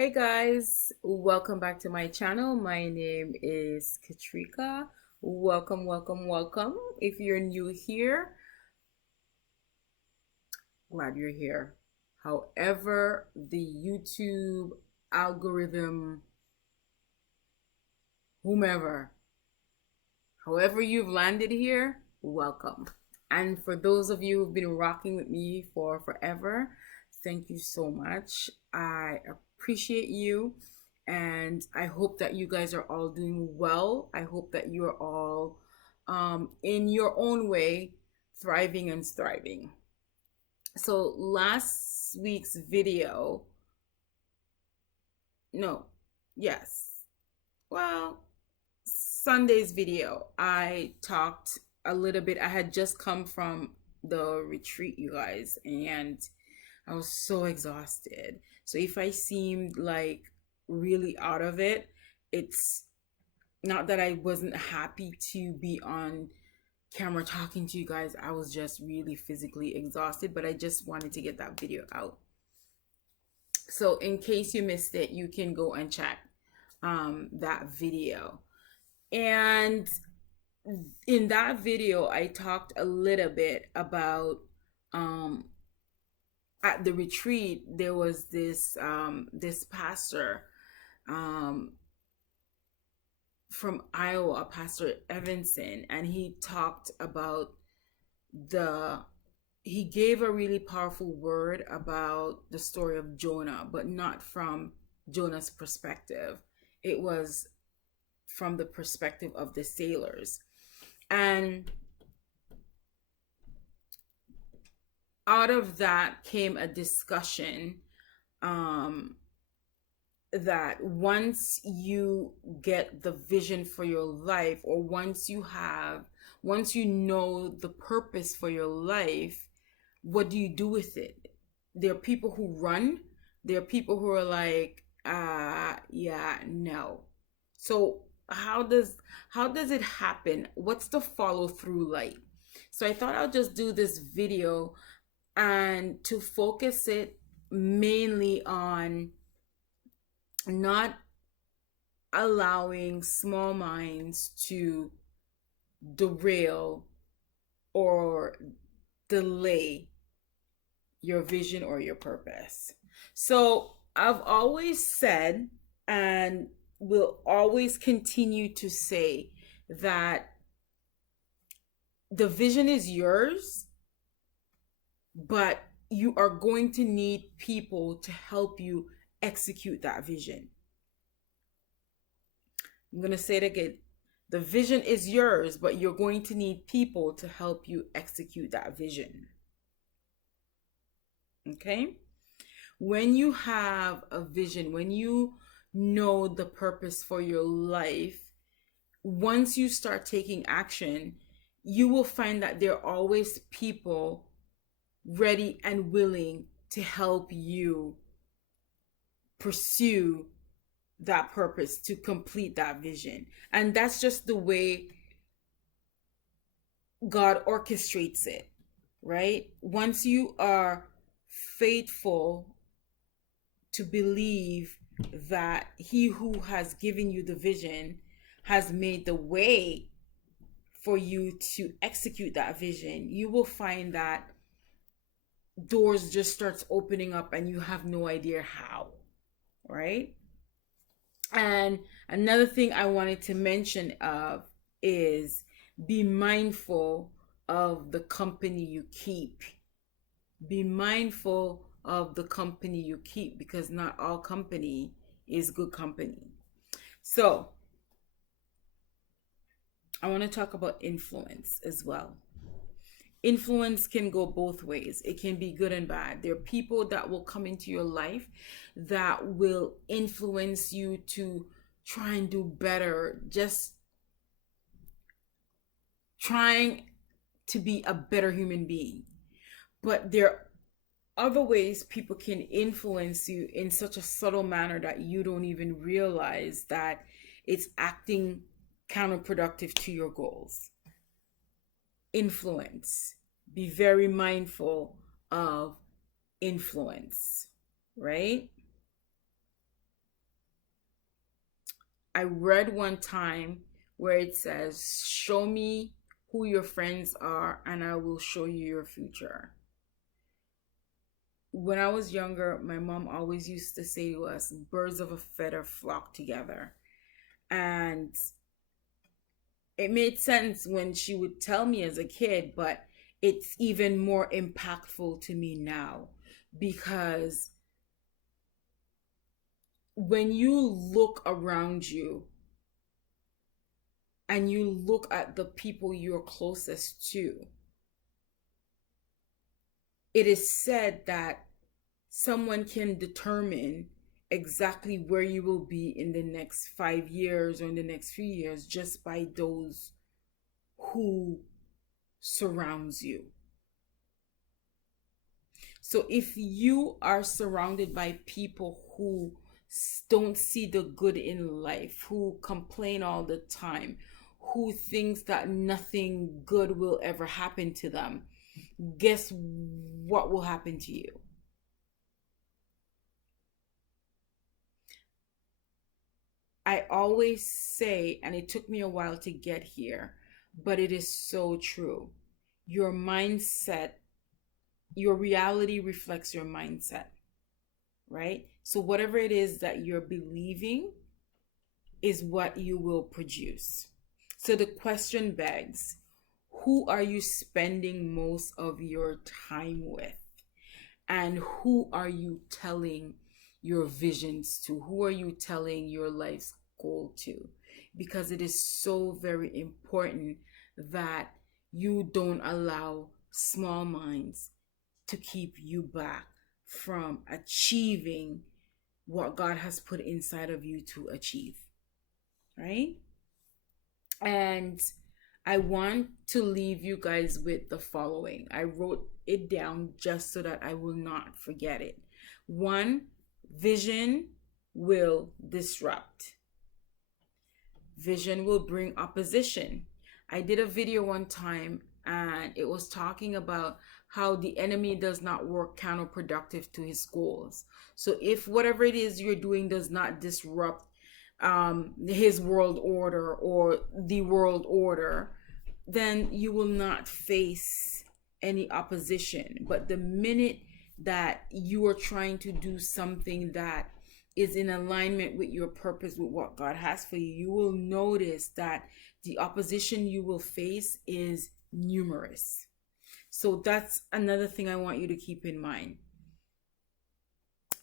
Hey guys, welcome back to my channel. My name is Katrika. Welcome, welcome, welcome. If you're new here, glad you're here. However, the YouTube algorithm, whomever, however you've landed here, welcome. And for those of you who've been rocking with me for forever, thank you so much. I appreciate you. And I hope that you guys are all doing well. I hope that you're all, in your own way, thriving and thriving. So, last week's video, no, yes, well, Sunday's video, I talked a little bit. I had just come from the retreat, you guys, and I was so exhausted. So if I seemed like really out of it, it's not that I wasn't happy to be on camera talking to you guys. I was just really physically exhausted, but I just wanted to get that video out. So in case you missed it, you can go and check that video. And in that video, I talked a little bit about um, at the retreat. There was this pastor um, from Iowa, Pastor Evanson, and he talked about the he gave a really powerful word about the story of Jonah, but not from Jonah's perspective. It was from the perspective of the sailors. And out of that came a discussion um, that once you get the vision for your life, or once you know the purpose for your life, what do you do with it? There are people who run, there are people who are like, yeah, no. So how does it happen? What's the follow through like? So I thought I'll just do this video and to focus it mainly on not allowing small minds to derail or delay your vision or your purpose. So I've always said, and will always continue to say, that the vision is yours, but you are going to need people to help you execute that vision. I'm going to say it again. The vision is yours, but you're going to need people to help you execute that vision. Okay? When you have a vision, when you know the purpose for your life, once you start taking action, you will find that there are always people ready and willing to help you pursue that purpose, to complete that vision. And that's just the way God orchestrates it, right? Once you are faithful to believe that He who has given you the vision has made the way for you to execute that vision, you will find that doors just starts opening up and you have no idea how, right? And another thing I wanted to mention of is be mindful of the company you keep. Be mindful of the company you keep, because not all company is good company. So, I want to talk about influence as well. Influence can go both ways. It can be good and bad. There are people that will come into your life that will influence you to try and do better, just trying to be a better human being. But there are other ways people can influence you in such a subtle manner that you don't even realize that it's acting counterproductive to your goals. Influence. Be very mindful of influence, right? I read one time where it says, show me who your friends are and I will show you your future. When I was younger, my mom always used to say to us, birds of a feather flock together. And it made sense when she would tell me as a kid, but it's even more impactful to me now because when you look around you and you look at the people you're closest to, it is said that someone can determine exactly where you will be in the next 5 years or in the next few years just by those who surrounds you. So if you are surrounded by people who don't see the good in life, who complain all the time, who thinks that nothing good will ever happen to them, guess what will happen to you? I always say, and it took me a while to get here, but it is so true. Your mindset, your reality reflects your mindset, right? So, whatever it is that you're believing is what you will produce. So, the question begs, who are you spending most of your time with? And who are you telling your visions to? Who are you telling your life's goal to? Because it is so very important that you don't allow small minds to keep you back from achieving what God has put inside of you to achieve, right? And I want to leave you guys with the following. I wrote it down just so that I will not forget it. One, vision will disrupt. Vision will bring opposition. I did a video one time and it was talking about how the enemy does not work counterproductive to his goals. So if whatever it is you're doing does not disrupt his world order or the world order, then you will not face any opposition. But the minute that you are trying to do something that is in alignment with your purpose, with what God has for you, you will notice that the opposition you will face is numerous. So that's another thing I want you to keep in mind.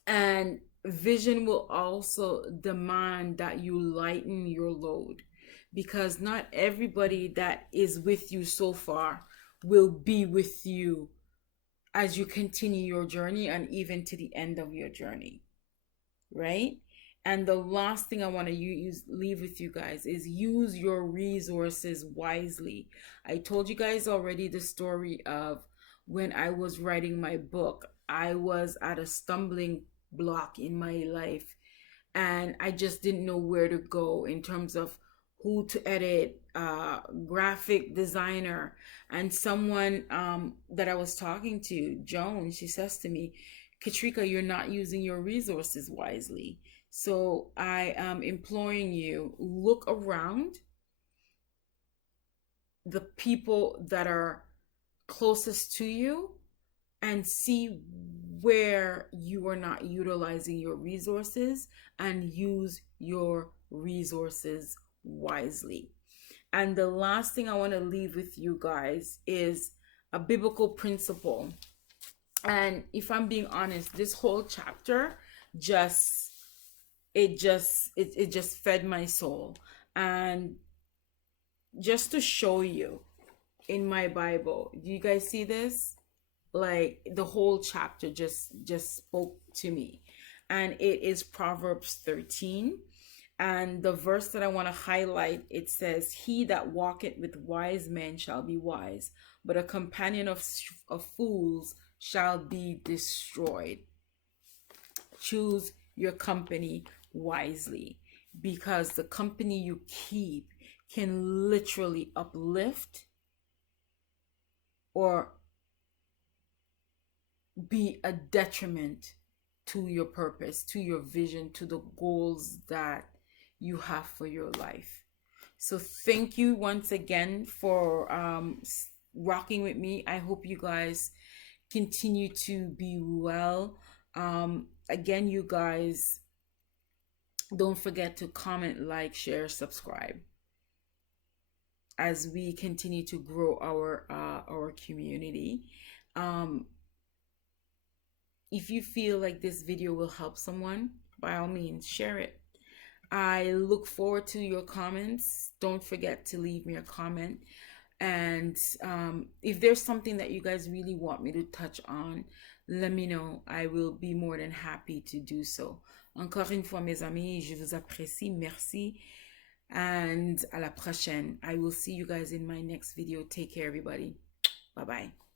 And vision will also demand that you lighten your load because not everybody that is with you so far will be with you as you continue your journey and even to the end of your journey, right? And the last thing I want to leave with you guys is use your resources wisely. I told you guys already the story of when I was writing my book. I was at a stumbling block in my life and I just didn't know where to go in terms of who to edit, graphic designer. And someone that I was talking to, Joan, she says to me, Katrika, you're not using your resources wisely. So I am imploring you, look around the people that are closest to you and see where you are not utilizing your resources and use your resources wisely. And the last thing I want to leave with you guys is a biblical principle. And if I'm being honest, this whole chapter just it just fed my soul. And just to show you in my Bible, do you guys see this? Like the whole chapter just spoke to me. And it is Proverbs 13. And the verse that I want to highlight, it says, he that walketh with wise men shall be wise, but a companion of fools shall be destroyed. Choose your company wisely, because the company you keep can literally uplift or be a detriment to your purpose, to your vision, to the goals that you have for your life. So thank you once again for rocking with me. I hope you guys continue to be well. Again, you guys, don't forget to comment, like, share, subscribe as we continue to grow our community. Um, if you feel like this video will help someone, by all means, share it. I look forward to your comments. Don't forget to leave me a comment. And if there's something that you guys really want me to touch on, let me know. I will be more than happy to do so. Encore une fois, mes amis, je vous apprécie. Merci. And à la prochaine. I will see you guys in my next video. Take care, everybody. Bye-bye.